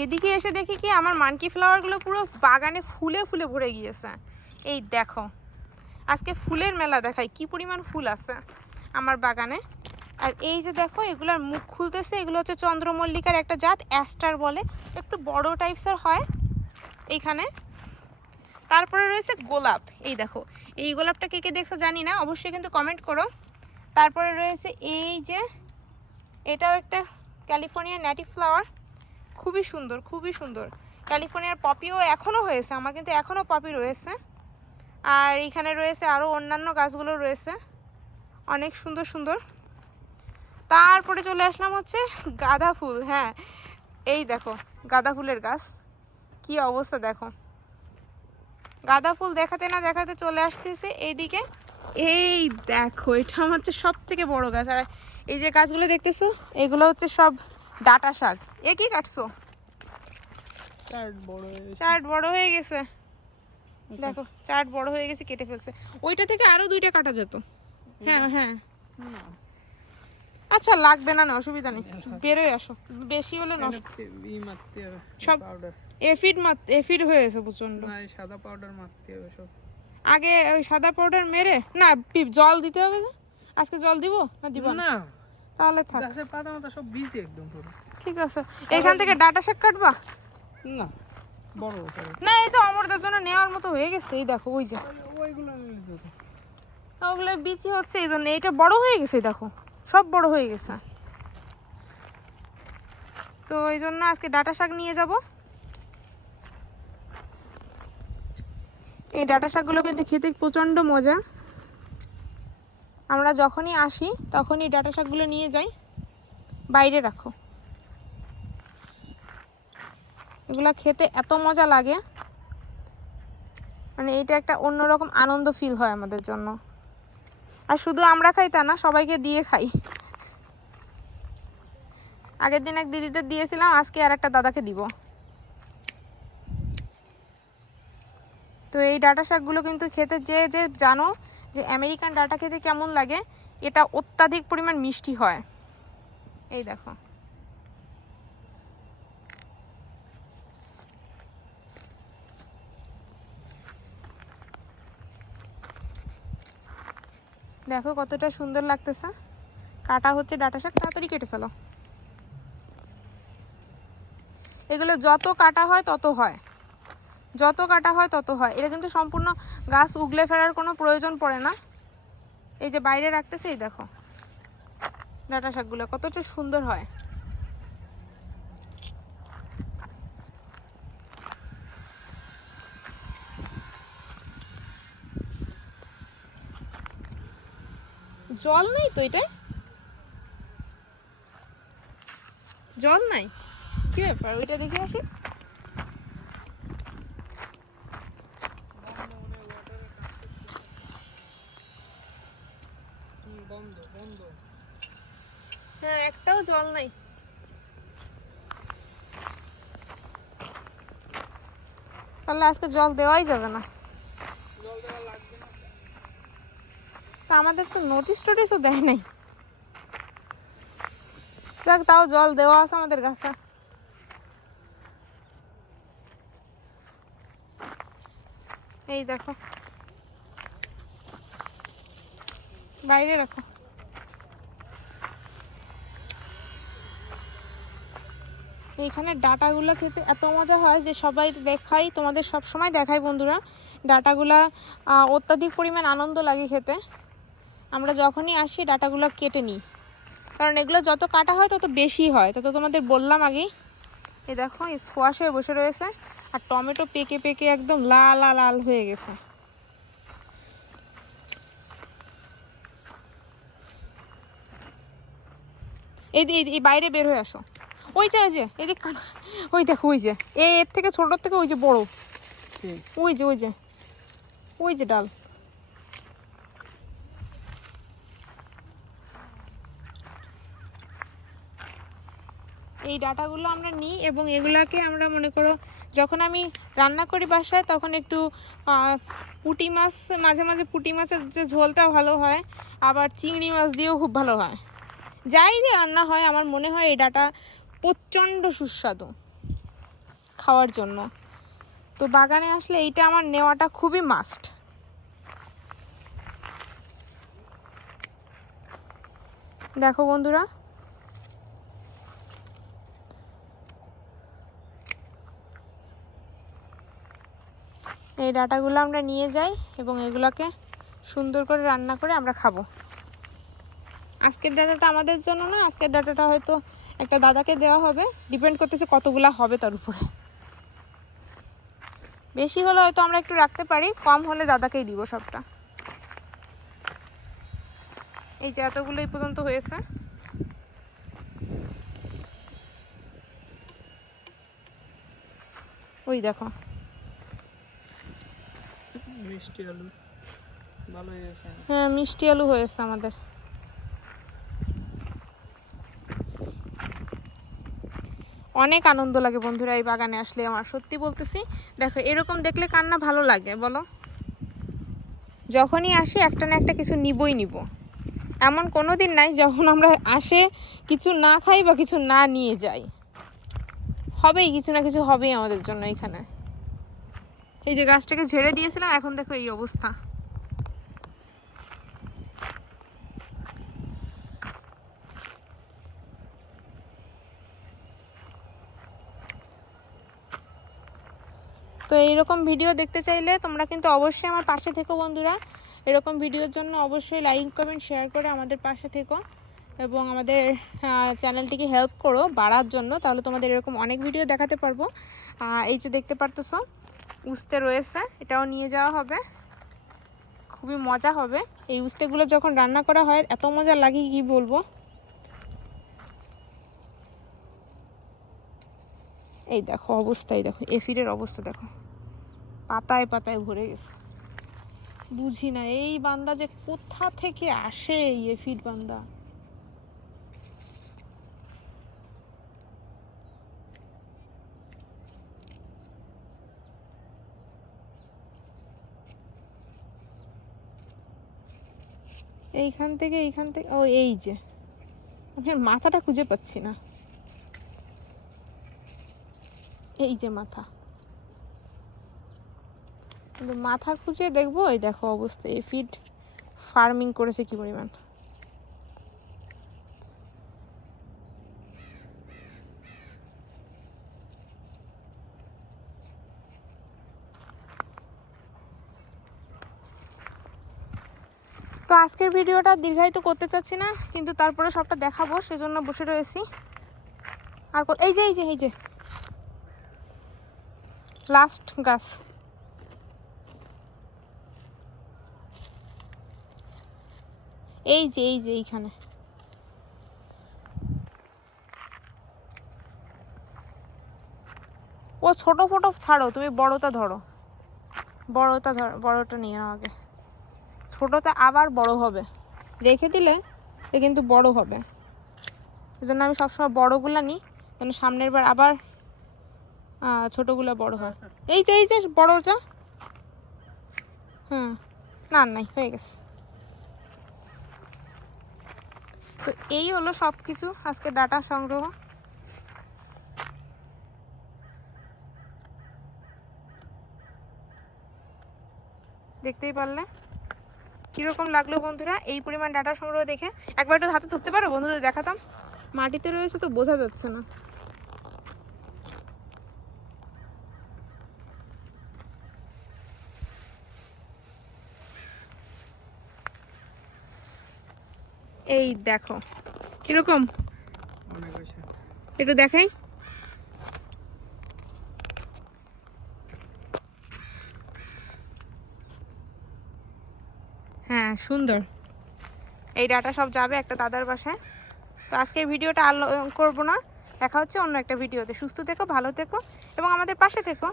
এদিকে এসে দেখি কি আমার মানকি ফ্লাওয়ারগুলো পুরো বাগানে ফুলে ফুলে ভরে গিয়েছে। এই দেখো, আজকে ফুলের মেলা দেখাই, কি পরিমাণ ফুল আছে আমার বাগানে। আর এই যে দেখো, এগুলোর মুখ খুলতেছে, এগুলো হচ্ছে চন্দ্রমল্লিকার একটা জাত, অ্যাস্টার বলে, একটু বড় টাইপসের হয় এইখানে। তারপরে রয়েছে গোলাপ, এই দেখো, এই গোলাপটা কে কে দেখছ জানি না, অবশ্যই কিন্তু কমেন্ট করো। তারপরে রয়েছে এই যে, এটাও একটা ক্যালিফোর্নিয়া নেটিভ ফ্লাওয়ার খুবই সুন্দর খুবই সুন্দর। ক্যালিফোর্নিয়ার পপিও এখনও হয়েছে, আমার কিন্তু এখনও পপি রয়েছে। আর এখানে রয়েছে আরও অন্যান্য গাছগুলো রয়েছে, অনেক সুন্দর সুন্দর। তারপরে চলে আসলাম হচ্ছে গাঁদা ফুল হ্যাঁ। এই দেখো, গাঁদা ফুলের গাছ, কি অবস্থা দেখো। গাঁদা ফুল দেখাতে না দেখাতে চলে আসতেছে এইদিকে। এই দেখো, এটা আমার হচ্ছে সব থেকে বড় গাছ। আর এই যে গাছগুলো দেখতেছো, এগুলো হচ্ছে সব ডাটা শাক। এ কি কাটছো? চার্ট বড় হয়ে গেছে। চাট বড় হয়ে গেছে। দেখো চাট বড় হয়ে গেছে কেটে ফেলছে। ওইটা থেকে আরও দুইটা কাটা যেত। হ্যাঁ হ্যাঁ। আচ্ছা লাগবে না না অসুবিধা নেই। বেরোয় আসো। বেশি হলে নষ্ট। মারতে হবে সব পাউডার এফিড মাত এফিড হয়ে গেছে প্রচণ্ড সাদা পাউডার মারতে হবে সব। আগে ওই সাদা পাউডার মেরে না জল দিতে হবে আজকে জল দিব না দিব না তাহলে থাক। গাছের পাতা মাথা সব ভিজে একদম পুরো। ঠিক আছে। এখান থেকে ডাটা শাক কাটবা? না বড় না এই তো অমরদের জন্য নেওয়ার মতো হয়ে গেছে। এই দেখো ওই যে। ওইগুলো। ওগুলো বিচি হচ্ছে এই জন্য। এটা বড় হয়ে গেছে দেখো। সব বড় হয়ে গেছে। তো এই জন্য আজকে ডাটা শাক নিয়ে যাব। এই ডাটা শাকগুলো কিন্তু খেতে প্রচণ্ড মজা। আমরা যখনই আসি, তখনই ডাটা শাকগুলো নিয়ে যাই। বাইরে রাখো। এগুলা খেতে এত মজা লাগে। মানে এটা একটা অন্যরকম আনন্দ ফিল হয় আমাদের জন্য। আর শুধু আমরা খাই তা না, সবাইকে দিয়ে খাই। আগের দিন এক দিদিদের দিয়েছিলাম, আজকে আর একটা দাদাকে দিব। তো এই ডাটা শাকগুলো কিন্তু খেতে যে যে জানো যে আমেরিকান ডাটা খেতে কেমন লাগে, এটা অত্যাধিক পরিমাণ মিষ্টি হয়। এই দেখো। দেখো কতটা সুন্দর লাগতেছে। কাটা হচ্ছে ডাটা শাক, তাড়াতাড়ি কেটে ফেলো। এগুলো যত কাটা হয়, তত হয়। যত কাটা হয় তত হয়। এটা কিন্তু সম্পূর্ণ গাছ উগলে ফেরার কোনো প্রয়োজন পড়ে না। এই যে বাইরে রাখতেছে, এই দেখো। ডাটা শাকগুলো কতটা সুন্দর হয়। জল নেই তো এটাই জল নাই? কি ব্যাপার? ওইটা দেখে আসি। হ্যাঁ একটাও জল নাই। তাহলে আজকে জল দেওয়াই যাবে না। তা আমাদের তো নোটিশ টোটিসও দেয় নাই। দেখ তাও জল দেওয়া আছে আমাদের গাছে এই দেখো। বাইরে রাখো। এইখানে ডাটাগুলো খেতে এত মজা হয় যে সবাই দেখাই, তোমাদের সব সময় দেখাই বন্ধুরা। ডাটাগুলা অত্যাধিক পরিমাণ আনন্দ লাগে খেতে। আমরা যখনই আসি, ডাটাগুলো কেটে নিই। কারণ এগুলো যত কাটা হয়, তত বেশি হয়। তত তোমাদের বললাম আগেই। এই দেখো স্কোয়াশ হয়ে বসে রয়েছে। আর টমেটো পেকে পেকে একদম লাল লাল হয়ে গেছে। এই বাইরে বের হয়ে আসো। ওই যে ওই যে এদিক কানা। ওই দেখো ওই যে। এই এর থেকে ছোটোর থেকে ওই যে বড়। ওই যে ওই যে। ওই যে ডাল। এই ডাটাগুলো আমরা নিই এবং এগুলাকে আমরা মনে করো যখন আমি রান্না করি বাসায় তখন একটু পুটি মাছ মাঝে মাঝে পুঁটি মাছের যে ঝোলটা ভালো হয় আবার চিংড়ি মাছ দিয়েও খুব ভালো হয়। যাই যে রান্না হয় আমার মনে হয় এই ডাটা প্রচণ্ড সুস্বাদু খাওয়ার জন্য। তো বাগানে আসলে এইটা আমার নেওয়াটা খুবই মাস্ট দেখো বন্ধুরা। এই ডাটাগুলো আমরা নিয়ে যাই এবং এগুলোকে সুন্দর করে রান্না করে আমরা খাব। আজকের ডাটাটা আমাদের জন্য না, আজকের ডাটাটা হয়তো একটা দাদাকে দেওয়া হবে। ডিপেন্ড করতেছে কতগুলা হবে তার উপরে। বেশি হলে হয়তো আমরা একটু রাখতে পারি কম হলে দাদাকেই দিব সবটা। এই যে এতগুলো এই পর্যন্ত হয়েছে। ওই দেখো। মিষ্টি আলু। ভালো হয়েছে। হ্যাঁ মিষ্টি আলু হয়েছে আমাদের। অনেক আনন্দ লাগে বন্ধুরা এই বাগানে আসলে আমার, সত্যি বলতেছি। দেখো, এরকম দেখলে কান্না ভালো লাগে, বলো? যখনই আসি, একটা না একটা কিছু নিবই নিব। এমন কোনো দিন নাই যখন আমরা আসে, কিছু না খাই বা কিছু না নিয়ে যাই। হবেই, কিছু না কিছু হবেই আমাদের জন্য এখানে। এই যে গাছটাকে ঝেড়ে দিয়েছিলাম, এখন দেখো এই অবস্থা। তো এইরকম ভিডিও দেখতে চাইলে তোমরা কিন্তু অবশ্যই আমার পাশে থেকো বন্ধুরা। এরকম ভিডিওর জন্য অবশ্যই লাইক কমেন্ট শেয়ার করে আমাদের পাশে থেকো এবং আমাদের চ্যানেলটিকে হেল্প করো বাড়ার জন্য, তাহলে তোমাদের এরকম অনেক ভিডিও দেখাতে পারব। এই যে দেখতে পারতেছো, উস্তে রয়েছে, এটাও নিয়ে যাওয়া হবে। খুবই মজা হবে। এই উস্তেগুলো যখন রান্না করা হয়, এত মজা লাগে, কি বলব? এই দেখো অবস্থাই, দেখো এফিডের অবস্থা, দেখো। পাতায় পাতায় ভরে গেছে। বুঝি না, এই বান্দা যে কোথা থেকে আসে এই এফিড বান্দা? এইখান থেকে এইখান থেকে, ও, এই যে। আমি মাথাটা খুঁজে পাচ্ছি না। এই যে মাথা। কিন্তু মাথা খুঁজে দেখব, এই দেখো অবস্থা, এই ফিড ফার্মিং করেছে কি পরিমাণ। তো আজকের ভিডিওটা দীর্ঘায়িত করতে চাচ্ছি না, কিন্তু তারপরে সবটা দেখাবো, সেজন্য বসে রয়েছি। আর এই যে এই যে এই যে। লাস্ট গাছ। এই যে এই যে, এইখানে। ও, ছোট ফটো ছাড়ো, তুমি বড়টা ধরো। বড়টা ধরো, বড়টা নিয়ে নাও আগে। ছোটটা আবার বড় হবে। রেখে দিলে এ কিন্তু বড় হবে। এই জন্য আমি সবসময় বড়গুলা নিই, যেন সামনের বার আবার ছোটগুলো বড় হয়। এই যে এই যে, বড়টা। হুম, না, নাই, হয়ে গেছে। তো এই হলো সব কিছু আজকে ডাটা সংগ্রহ। দেখতেই পারলে? কীরকম লাগল বন্ধুরা? এই পরিমাণ ডাটা সংগ্রহ দেখে। একবার একটু হাতে ধরতে পারো বন্ধুদের দেখাতাম। মাটিতে রয়েছে তো বোঝা যাচ্ছে না। এই দেখো। কীরকম? একটু দেখাই। হ্যাঁ সুন্দর। এই ডাটা সব যাবে একটা দাদার বাসায়। তো আজকে ভিডিওটা আর করব না। দেখা হচ্ছে অন্য একটা ভিডিওতে। সুস্থ থেকো, ভালো থেকো, এবং আমাদের পাশে থেকো।